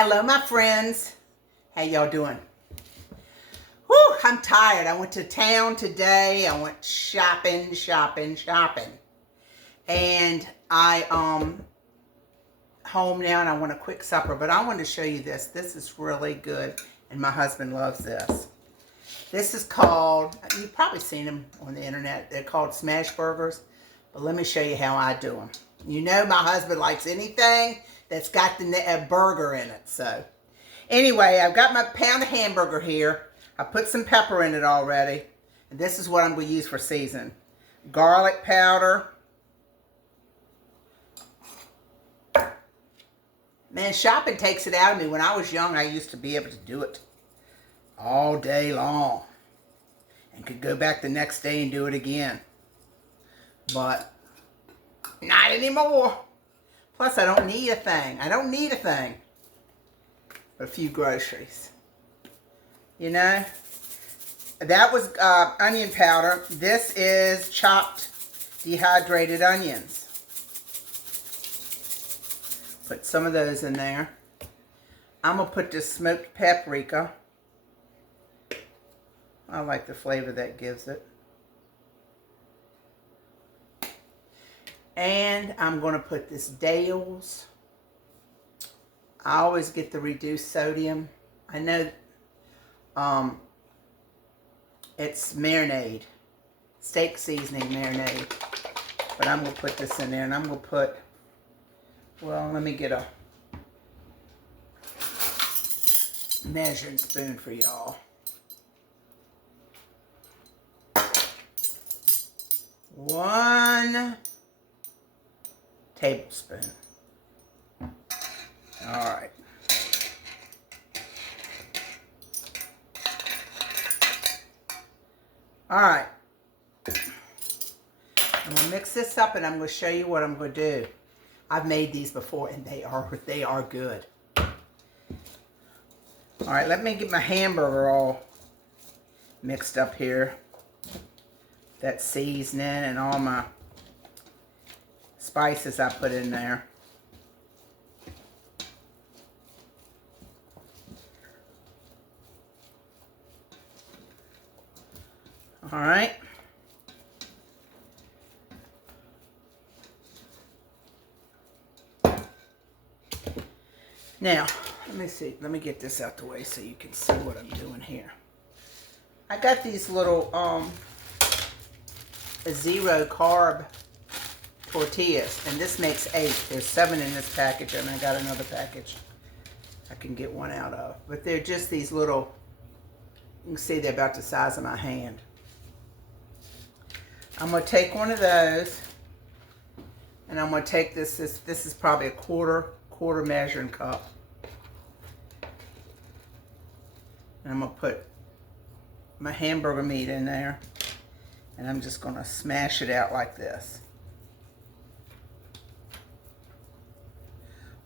Hello, my friends. How y'all doing? Whew, I'm tired. I went to town today. I went shopping. And I home now and I want a quick supper, but I want to show you this. This is really good and my husband loves this. This is called, you've probably seen them on the internet. They're called smash burgers, but let me show you how I do them. You know my husband likes anything that's got the burger in it. So anyway, I've got my pound of hamburger here. I put some pepper in it already. And this is what I'm going to use for seasoning. Garlic powder. Man, shopping takes it out of me. When I was young, I used to be able to do it all day long. And could go back the next day and do it again. But not anymore. Plus, I don't need a thing. I don't need a thing. But a few groceries. You know? That was onion powder. This is chopped dehydrated onions. Put some of those in there. I'm going to put this smoked paprika. I like the flavor that gives it. And I'm going to put this Dale's. I always get the reduced sodium. I know it's marinade. Steak seasoning marinade. But I'm going to put this in there. And I'm going to put, well, let me get a measuring spoon for y'all. 1 tablespoon. All right. All right. I'm going to mix this up and I'm going to show you what I'm going to do. I've made these before and they are good. All right, let me get my hamburger all mixed up here. That seasoning and all my spices I put in there. All right. Now, let me see. Let me get this out the way so you can see what I'm doing here. I got these little zero carb tortillas, and this makes 8. There's 7 in this package, and I got another package I can get one out of. But they're just these little, you can see they're about the size of my hand. I'm going to take one of those, and I'm going to take this is probably a quarter measuring cup. And I'm going to put my hamburger meat in there, and I'm just going to smash it out like this.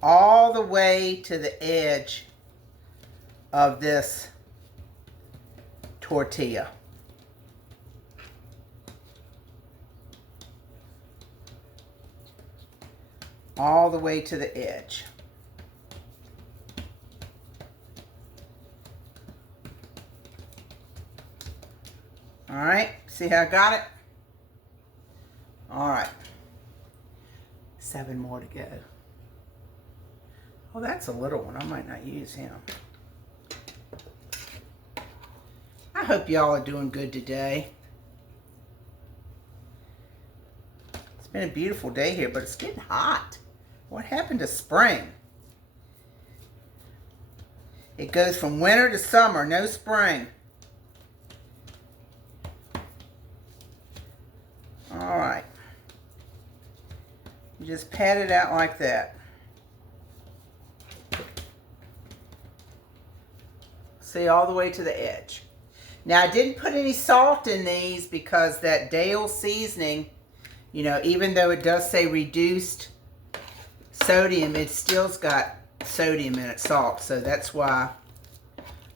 All the way to the edge of this tortilla. All the way to the edge. All right, see how I got it? All right, 7 more to go. Oh, that's a little one. I might not use him. I hope y'all are doing good today. It's been a beautiful day here, but it's getting hot. What happened to spring? It goes from winter to summer, no spring. All right. You just pat it out like that. See, all the way to the edge. Now, I didn't put any salt in these because that Dale seasoning, you know, even though it does say reduced sodium, it still's got sodium in it, salt. So that's why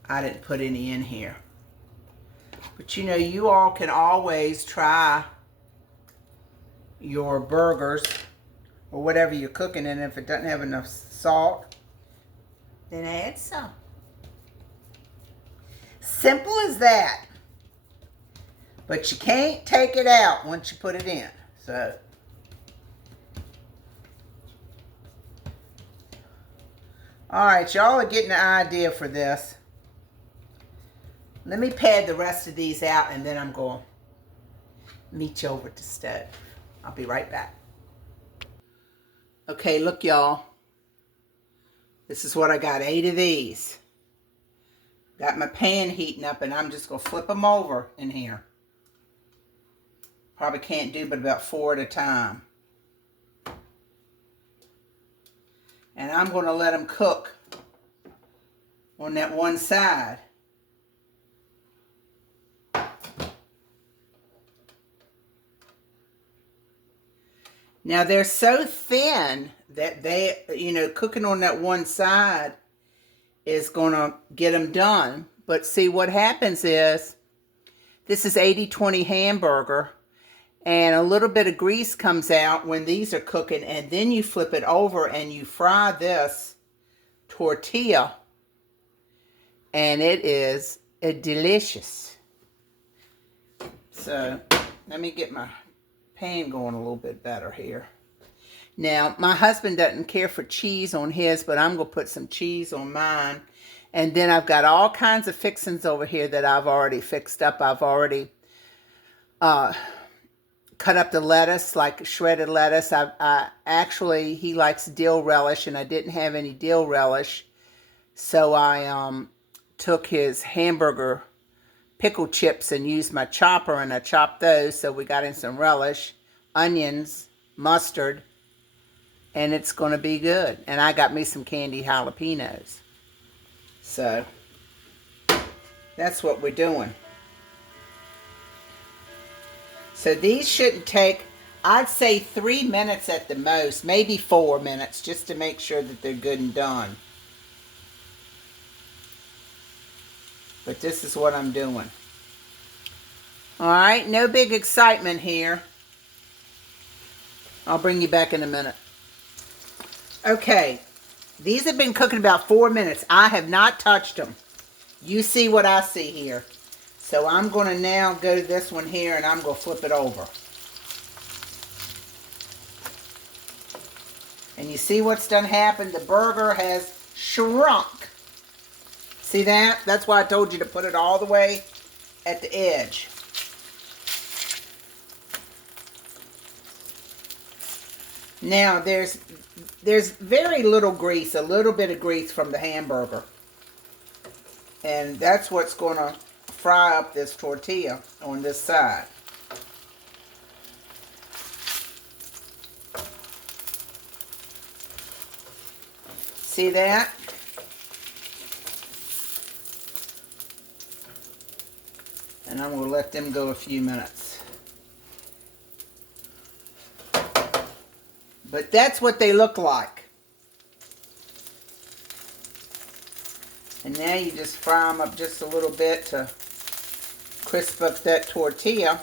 I didn't put any in here. But you know, you all can always try your burgers or whatever you're cooking, and if it doesn't have enough salt, then add some. Simple as that. But you can't take it out once you put it in. So, all right, y'all are getting the idea for this. Let me pad the rest of these out, and then I'm going to meet you over at the stove. I'll be right back. Okay, look, y'all. This is what I got, 8 of these. Got my pan heating up, and I'm just going to flip them over in here. Probably can't do but about 4 at a time. And I'm going to let them cook on that one side. Now they're so thin that they, cooking on that one side is going to get them done. But see, what happens is, this is 80-20 hamburger, and a little bit of grease comes out when these are cooking, and then you flip it over and you fry this tortilla, and it is delicious. So let me get my pan going a little bit better here. Now, my husband doesn't care for cheese on his, but I'm going to put some cheese on mine. And then I've got all kinds of fixings over here that I've already fixed up. I've already cut up the lettuce, like shredded lettuce. Actually, he likes dill relish, and I didn't have any dill relish. So I took his hamburger pickle chips and used my chopper, and I chopped those. So we got in some relish, onions, mustard, and it's going to be good. And I got me some candied jalapenos. So that's what we're doing. So these shouldn't take, I'd say 3 minutes at the most, maybe 4 minutes, just to make sure that they're good and done. But this is what I'm doing. All right, no big excitement here. I'll bring you back in a minute. Okay, these have been cooking about 4 minutes. I have not touched them. You see what I see here. So I'm going to now go to this one here, and I'm going to flip it over. And you see what's done happened? The burger has shrunk. See that? That's why I told you to put it all the way at the edge. Now, there's very little grease, a little bit of grease from the hamburger. And that's what's going to fry up this tortilla on this side. See that? And I'm going to let them go a few minutes. But that's what they look like. And now you just fry them up just a little bit to crisp up that tortilla.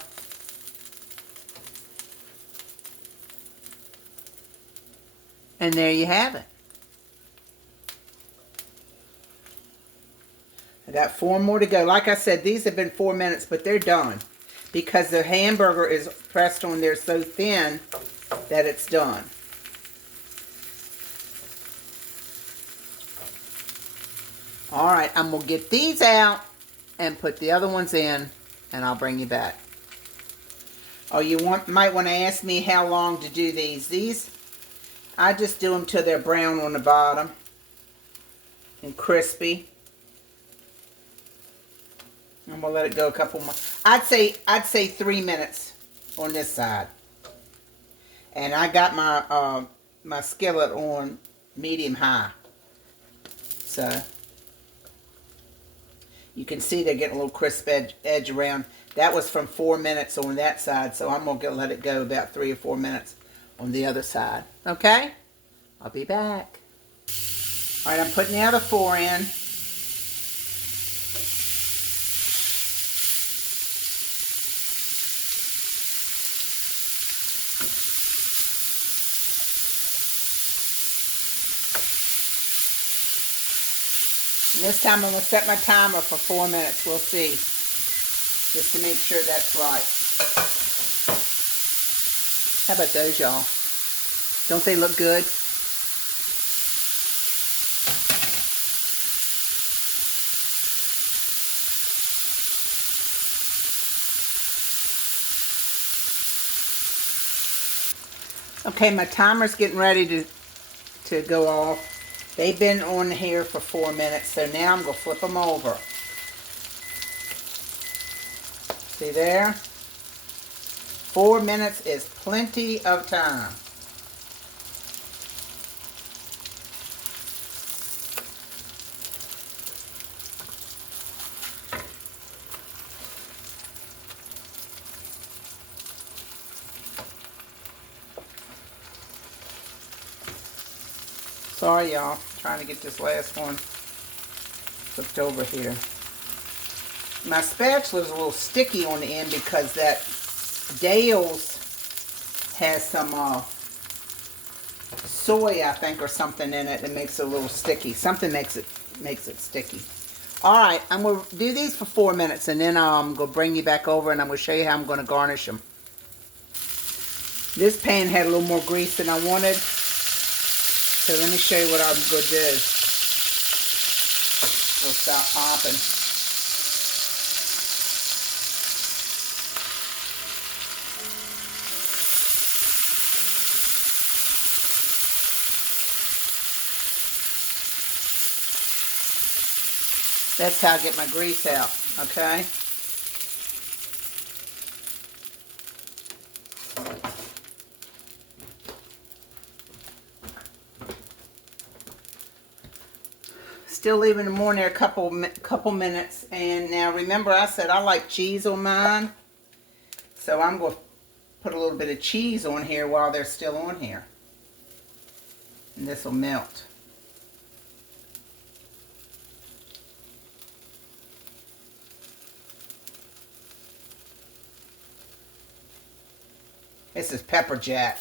And there you have it. I got 4 more to go. Like I said, these have been 4 minutes, but they're done. Because the hamburger is pressed on there so thin that it's done. Alright, I'm going to get these out and put the other ones in, and I'll bring you back. Oh, might want to ask me how long to do these. These, I just do them till they're brown on the bottom and crispy. I'm going to let it go a couple more. I'd say 3 minutes on this side. And I got my my skillet on medium high. So you can see they're getting a little crisp edge around. That was from 4 minutes on that side, so I'm going to let it go about 3 or 4 minutes on the other side. Okay? I'll be back. All right, I'm putting the other 4 in. And this time I'm going to set my timer for 4 minutes. We'll see. Just to make sure that's right. How about those, y'all? Don't they look good? Okay, my timer's getting ready to go off. They've been on here for 4 minutes, so now I'm going to flip them over. See there? 4 minutes is plenty of time. Sorry, y'all. Trying to get this last one flipped over here. My spatula's a little sticky on the end because that Dale's has some soy, I think, or something in it that makes it a little sticky. Something makes it sticky. All right, I'm going to do these for 4 minutes, and then I'm going to bring you back over, and I'm going to show you how I'm going to garnish them. This pan had a little more grease than I wanted, so let me show you what I'm going to do. We'll stop popping. That's how I get my grease out, okay? Still leaving them on there a couple minutes. And now remember I said I like cheese on mine. So I'm going to put a little bit of cheese on here while they're still on here. And this will melt. This is pepper jack.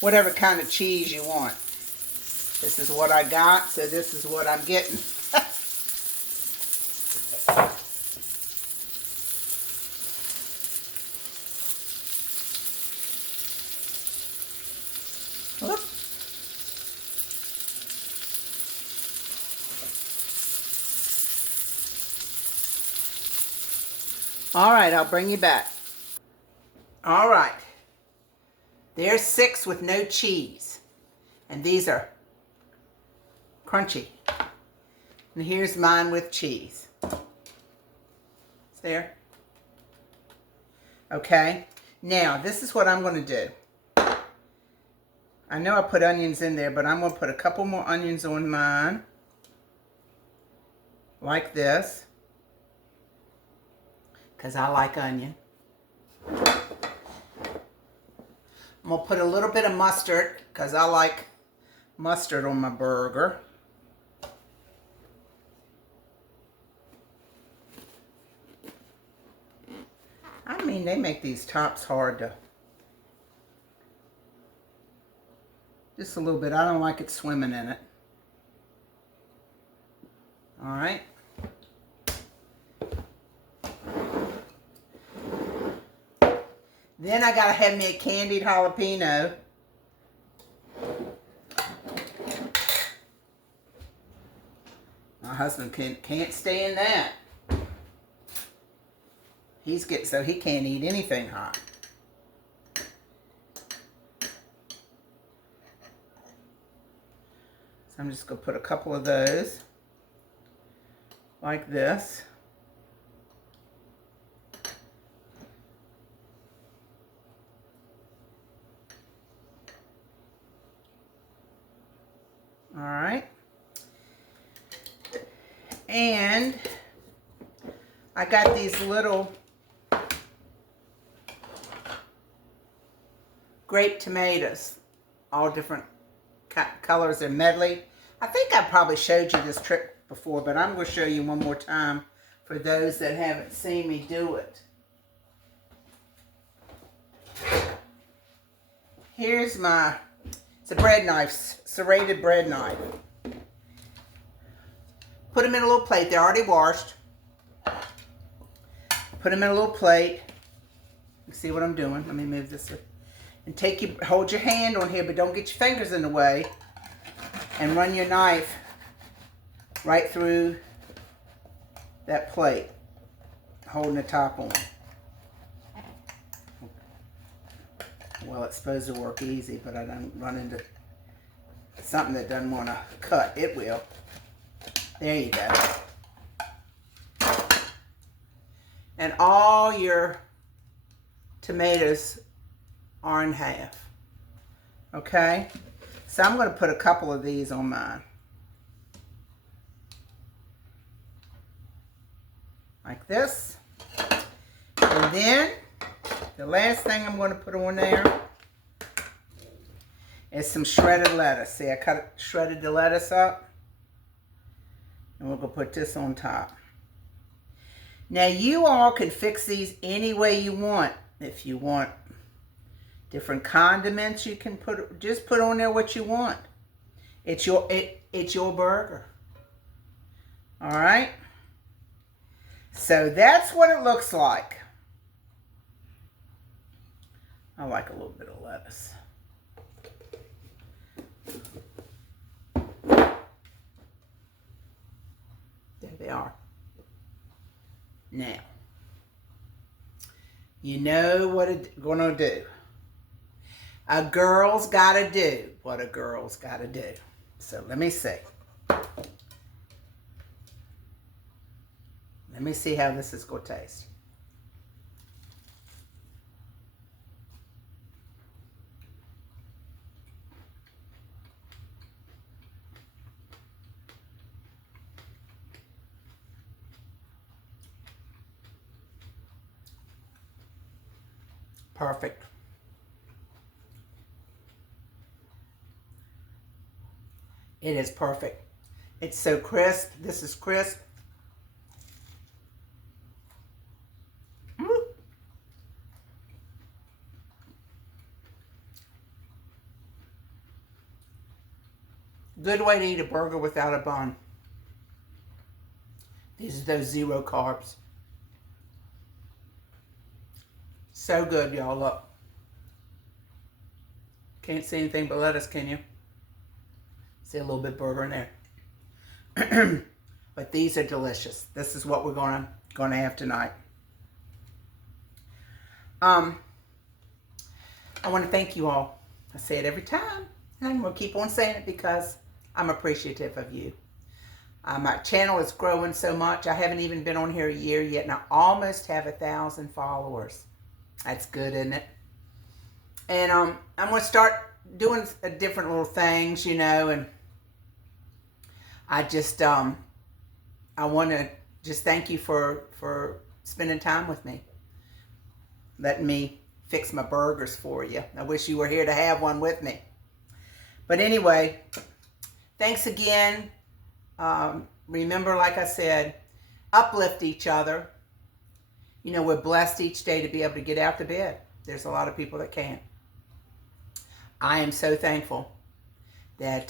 Whatever kind of cheese you want. This is what I got, so this is what I'm getting. All right, I'll bring you back. All right. There's 6 with no cheese. And these are crunchy. And here's mine with cheese. It's there. Okay. Now, this is what I'm going to do. I know I put onions in there, but I'm going to put a couple more onions on mine. Like this. Because I like onion. I'm going to put a little bit of mustard because I like mustard on my burger. I mean, they make these tops hard to... Just a little bit. I don't like it swimming in it. All right. Then I gotta have me a candied jalapeno. My husband can't stay in that. So he can't eat anything hot. So I'm just gonna put a couple of those like this. All right. And I got these little grape tomatoes, all different colors and medley. I think I probably showed you this trick before, but I'm going to show you one more time for those that haven't seen me do it. Here's it's a bread knife, serrated bread knife. put them in a little plate. They're already washed. Put them in a little plate. You see what I'm doing? Let me move this. And hold your hand on here, but don't get your fingers in the way. And run your knife right through that plate, holding the top on. Well, it's supposed to work easy, but I don't run into something that doesn't want to cut. It will. There you go. And all your tomatoes are in half. Okay? So I'm going to put a couple of these on mine. Like this. And then the last thing I'm going to put on there is some shredded lettuce. See, I shredded the lettuce up. And we're going to put this on top. Now, you all can fix these any way you want. If you want different condiments, you can just put on there what you want. It's your burger. All right? So that's what it looks like. I like a little bit of lettuce. There they are. Now, you know what it's gonna do. A girl's gotta do what a girl's gotta do. So let me see. Let me see how this is gonna taste. Perfect. It is perfect. It's so crisp. This is crisp. Good way to eat a burger without a bun. These are those 0 carbs. So good, y'all. Look. Can't see anything but lettuce, can you? See a little bit of burger in there. But these are delicious. This is what we're gonna have tonight. I want to thank you all. I say it every time, and I'm gonna keep on saying it because I'm appreciative of you. My channel is growing so much. I haven't even been on here a year yet, and I almost have 1,000 followers. That's good, isn't it? And I'm going to start doing different little things, you know, and I just, I want to just thank you for spending time with me, letting me fix my burgers for you. I wish you were here to have one with me. But anyway, thanks again. Remember, like I said, uplift each other. You know, we're blessed each day to be able to get out to bed. There's a lot of people that can't. I am so thankful that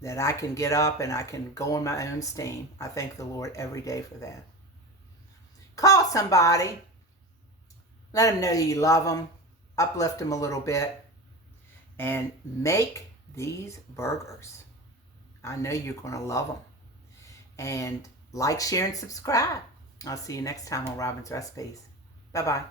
that I can get up and I can go on my own steam. I thank the Lord every day for that. Call somebody. Let them know you love them. Uplift them a little bit. And make these burgers. I know you're going to love them. And like, share, and subscribe. I'll see you next time on Robin's Recipes. Bye-bye.